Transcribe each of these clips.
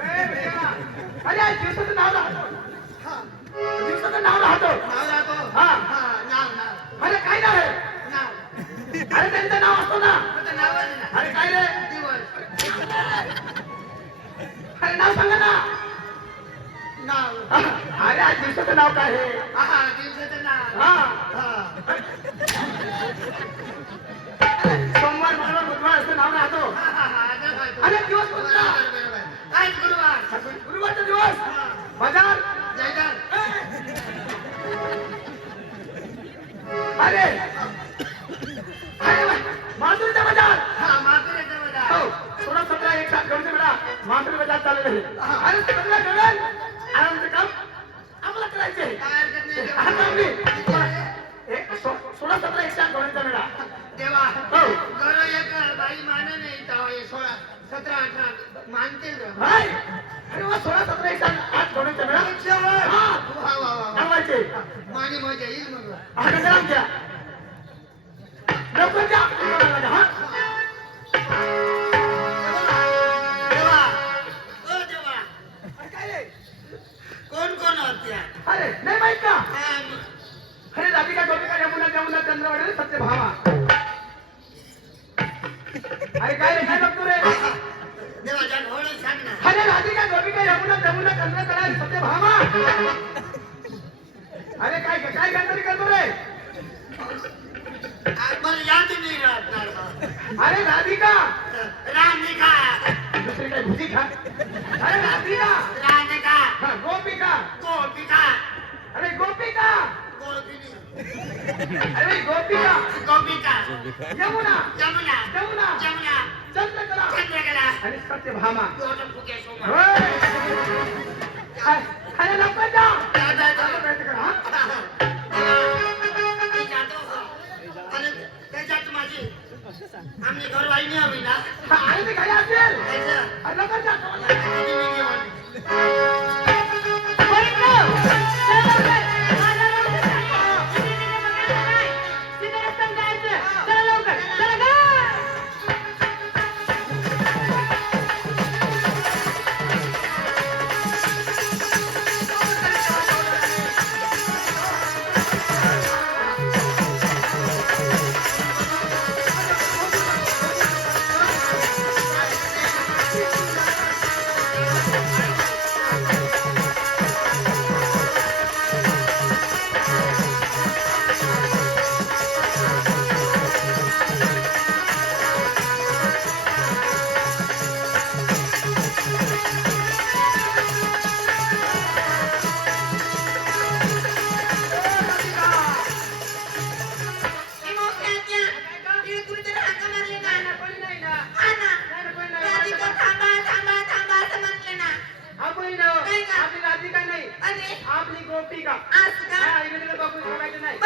अरे आज दिवसाचं नाव राहतो दिवसाचं नाव राहतो नाव राहतो हा. नाव नाव अरे काय नाव आहे नाव अरे त्यांचं नाव असतो ना नाव अरे काय रे अरे नाव सांगा ना नाव अरे आज दिवसाचं नाव काय आहे हा हा दिवसाचं नाव हा हा सोमवार मंगळवार बुधवार असं नाव राहतो हा, हा, हा. अरे दिवस कोणता. आज गुरुवार. गुरुवारचा दिवस. बाजार. जयदार. अरे. अरे माधुरीचा बाजार. हा माथुरेचा हो बाजार. सोळा सतरा एक साथ घेऊन बेटा माधुरी बाजार चालू आहे. अरे सगळं कळेल आरामचं काम आम्हाला करायचे काय सोळा सतरा एक साथ घेऊन बेटा देवा. हो. गौरव एक बाई माना नाही तेव्हा हे सोळा सतरा अठरा मानतील. हाय! अरे वा सोळा सतरा एक. हा. वा, वा, वा. चालवायचे मानी मजा येईल मग. हा देवा. काय रे? कोण कोण होत्या अरे नाही माहीत का? अरे राधिका गोपिका यमुना जमुना चंद्रवाडी सत्य भामा अरे काय रे काय बघतो रे? देवा जा घोडं सांग ना. अरे राधिका गोपिका यमुना जमुना चंद्रकला सत्य भामा? अरे काय काय गंधरी करतो रे? आज मला याद नाही राहणार अरे राधिका! राधिका! दुसरी काय भुजी खा? अरे राधिका! राधिका! गोपिका! गोपिका! अरे गोपिका! गोपिनी. अरे गोपिका! गोपिका. यमुना! जमुना जमुना जमुना चंद्रकला चंद्रकला आणि सत्य भामा गौतम फुके सोमा होय. अरे लवकर जा जा, जा, जा. प्रयत्न कर, हा? मी जातो. आणि त्याच्यात माझी आमची घरवाईनी हवी ना. हा, आणि ते घरी असेल अरे लवकर जा. का? नाव आपली गोपिका नाही.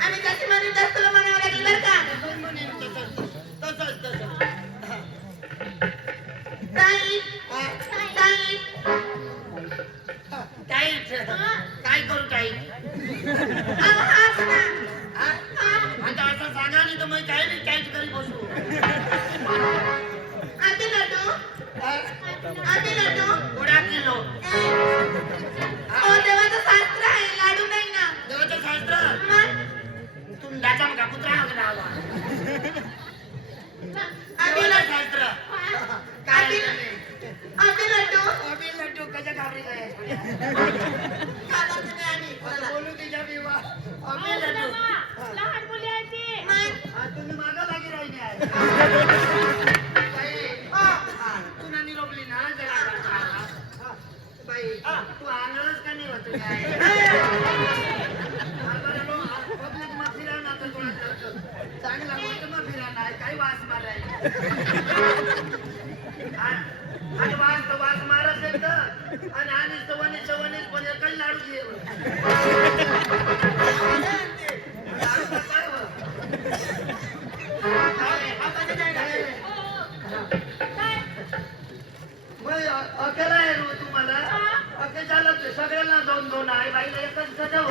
आणि त्याची म्हणून जास्त म्हणावं लागेल बरं का काय वास माराय आणि वास तर वास मारत येत आणि आणि सवानी सवानीच पण एकच लाडू घे अकेला आहे तुम्हाला. अके झालं सगळ्यांना दोन दोन. आहे बाईला एकच सजाव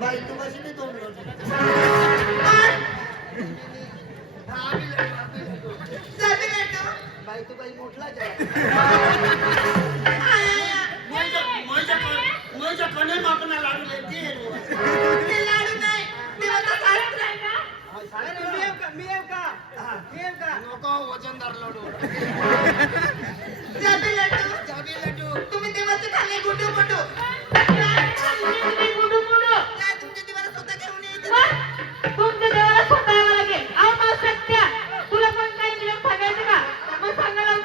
बाई तुम्हाला मी तोंड बाई तू बाई मोठला माझ्या कणे मागणं लागले ते लाडू नाही. नको वजनदार लाडू जाबी लाडू जाबी लाडू तुम्ही देवाचं खाल्ले गुडू गुडू गुडू गुडू काय तुमच्या देवाला स्वतः घेऊन येते तुमच्या देवाला स्वतः यावं लागेल अहो मग सत्या तुला पण काही नियम सांगायचे का मग सांगा लाडू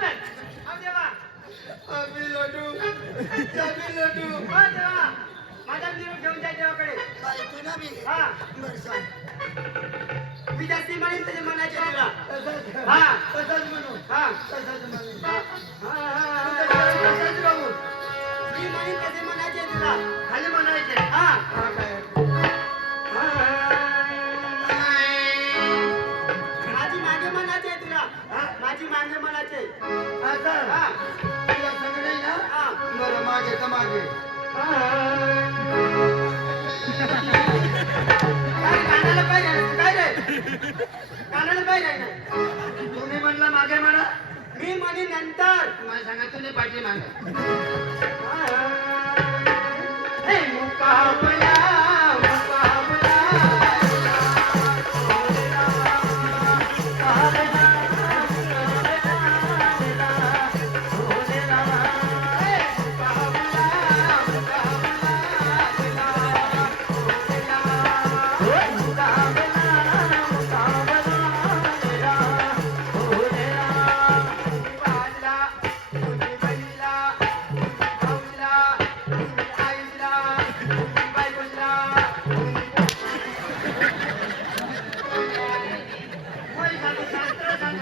जाबी लाडू हो देवा माझा नियम घेऊन जा देवाकडे. ऐकू ना मी. हा. तसंच म्हणू हा. तसंच म्हणू तसंच राहू मी म्हणे कसे म्हणायचे खाली म्हणायचे. हा. हा काय? माझी मागे म्हणायचे तुला. माझी मागे म्हणायचे. असं? हा. तुला सगळे बरं मागे तर मागे. काय गाण्याला पाहिजे काय रे? गाण्याला मागे म्हणा. मी म्हणे नंतर. तुम्हाला सांगा तुझे पाठी मागा.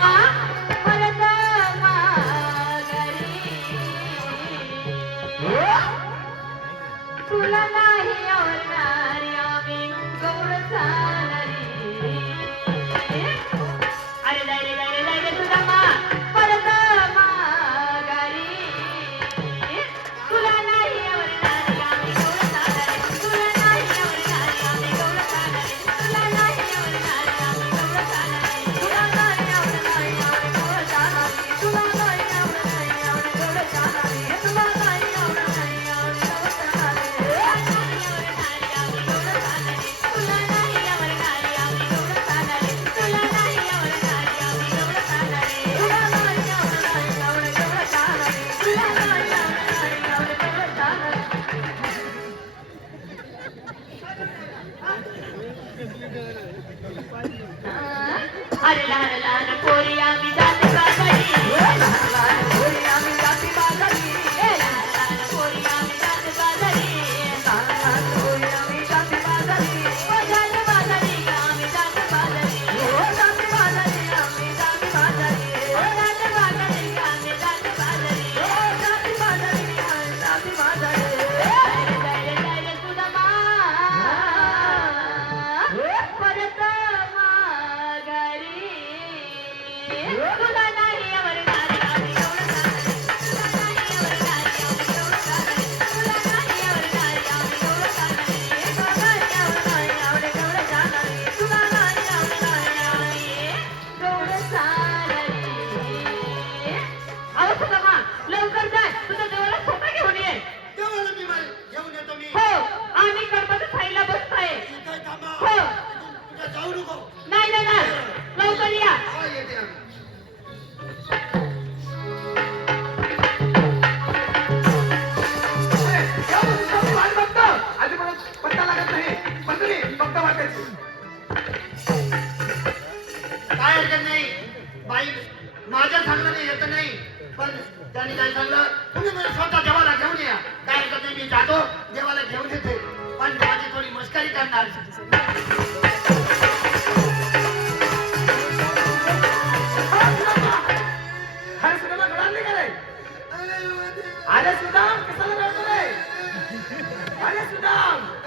Bye.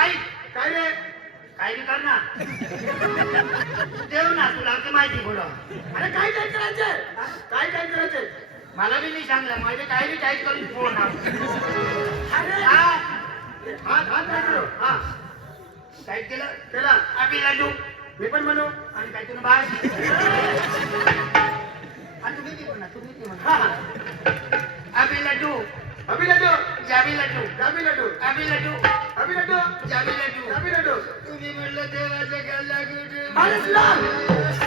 काय? काय रे? काय बी कर ना. देऊ ना तुला ते माहिती पुढं. अरे काय काय करायचंय? काय काय करायचंय? मला बी नाही सांगलं माझे काय बी करून फोन अरे! हा? काय करू? हा. टाईट केलं? केला. आम्ही लड्डू मी पण म्हणू. आणि काय तुला बास? हा, तुम्ही बी म्हणा तुम्ही बी म्हणा. हा हा. आम्ही लड्डू अभि लड्डू जाबी लड्डू जाबी लड्डू आम्ही लड्डू अभि लड्डू जाबी लड्डू जाबी लड्डू तुम्ही म्हणलं देवाच्या गल्ला अरे सुदाम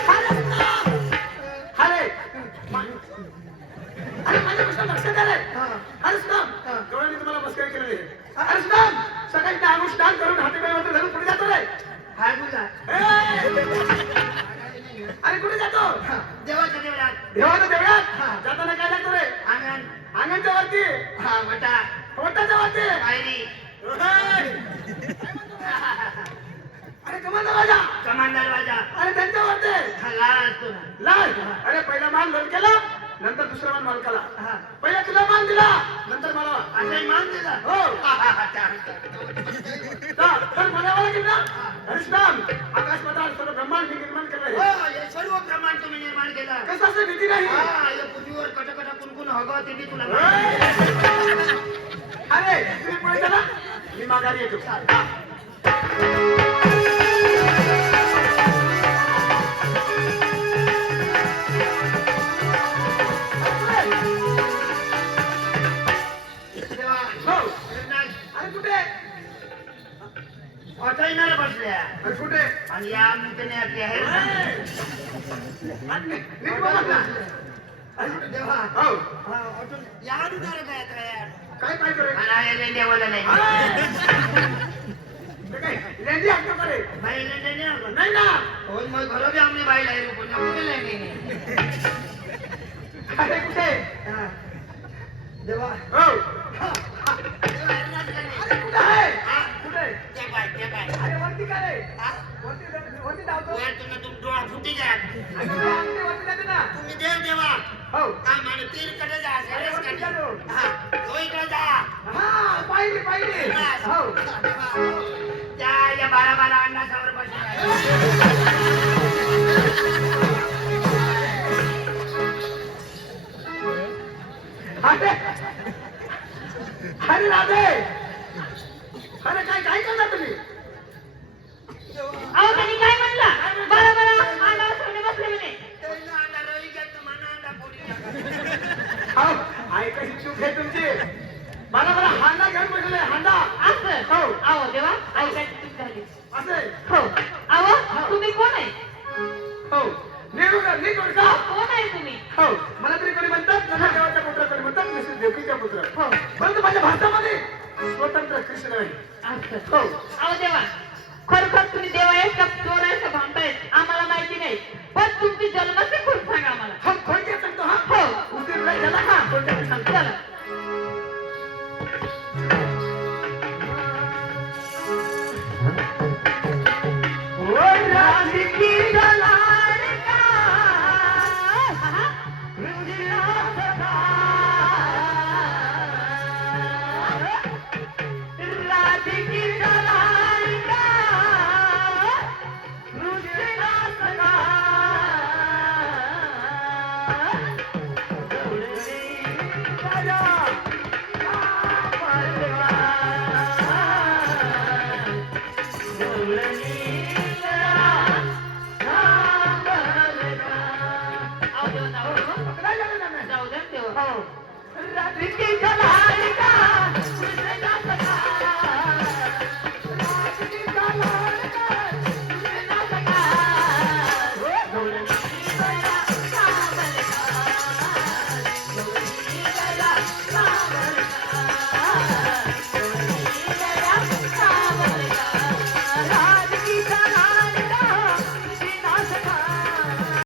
अरे सुदाम अरे मा- अरे माझ्या गोष्ट लक्षात आलंय अरे सुदाम डोळ्यांनी केलं कसं असं भीती नाही? हा, हे पृथ्वीवर कटकट कुणकुण ते तुला. अरे तुम्ही पुढे चला. मी माघारी येतो. ऑटोइनर बसल्या अरे कुठे? आणि या मुतने आपल्या हे अरे, नीट बोला ना. अरे देवा. हो. हा, या काय काय देवाला नाही. अरे! ते काय लेंडी हक्क करे बाई एलेंडे नाही आलं. नाही ना. हो मग घरो बी आमने बाई लाई रुपये कुठे नाही अरे कुठे? अरे अरे राधे. अरे काय काय करणार तुम्ही? अहो त्यांनी काय म्हणला बरं बरं अंगावर सोने बसले म्हणे. हो आई कशी चूक आहे तुमची. मला मला हांडा घेऊन बसले हांडा. असं? हो. अहो देवा ऐकायची चूक झाली असे हो. अहो तुम्ही कोण आहे? हो. नीट नीट ओळखा कोण आहे तुम्ही? हो. मला तरी कोणी पुत्र मिसेस देवकीच्या पुत्र हो. परंतु माझ्या भारतामध्ये स्वतंत्र कृष्ण आहे हो. देवा खरोखर तुम्ही देव आहेस